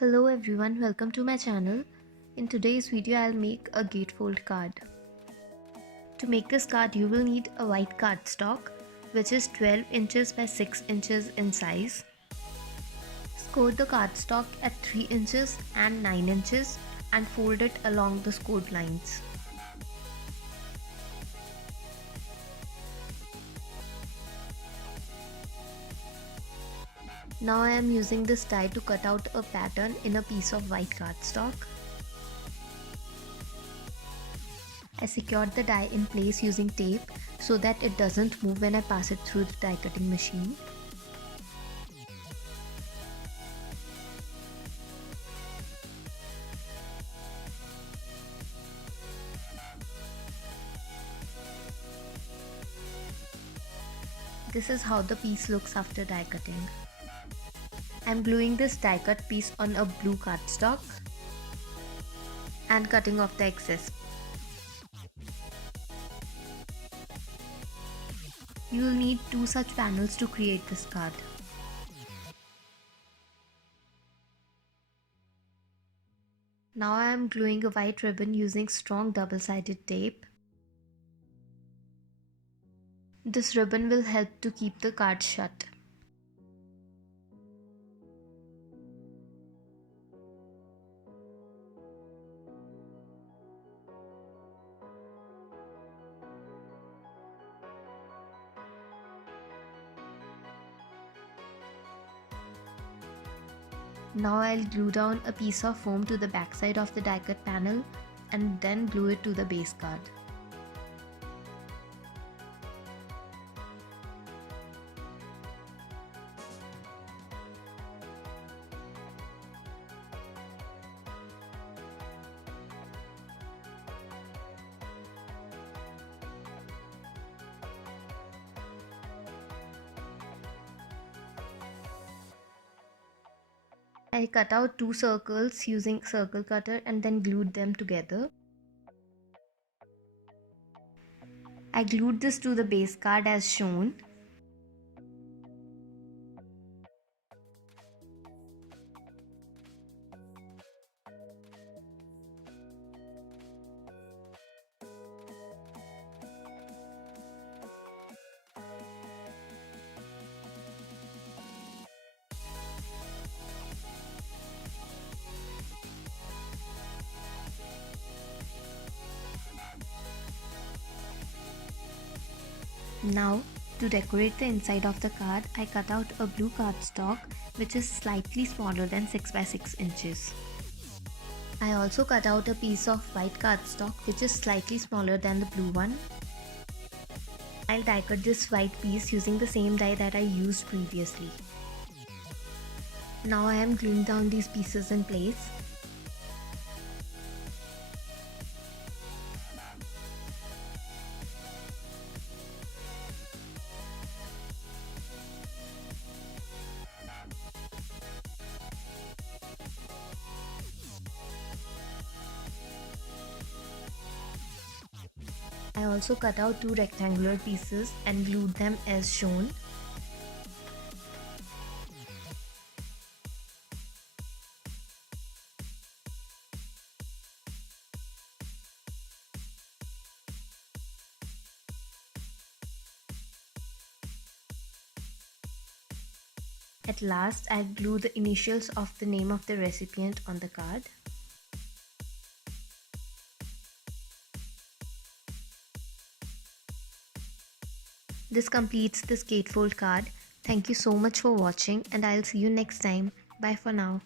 Hello everyone, welcome to my channel. In today's video, I'll make a gatefold card. To make this card, you will need a white cardstock, which is 12 inches by 6 inches in size. Score the cardstock at 3 inches and 9 inches and fold it along the scored lines. Now I am using this die to cut out a pattern in a piece of white cardstock. I secured the die in place using tape so that it doesn't move when I pass it through the die cutting machine. This is how the piece looks after die cutting. I'm gluing this die cut piece on a blue cardstock and cutting off the excess. You will need 2 such panels to create this card. Now I am gluing a white ribbon using strong double-sided tape. This ribbon will help to keep the card shut. Now I'll glue down a piece of foam to the backside of the die cut panel and then glue it to the base card. I cut out 2 circles using circle cutter and then glued them together. I glued this to the base card as shown. Now, to decorate the inside of the card, I cut out a blue cardstock which is slightly smaller than 6 by 6 inches. I also cut out a piece of white cardstock which is slightly smaller than the blue one. I'll die cut this white piece using the same die that I used previously. Now I am gluing down these pieces in place. I also cut out 2 rectangular pieces and glued them as shown. At last, I glue the initials of the name of the recipient on the card. This completes this gatefold card. Thank you so much for watching and I'll see you next time. Bye for now.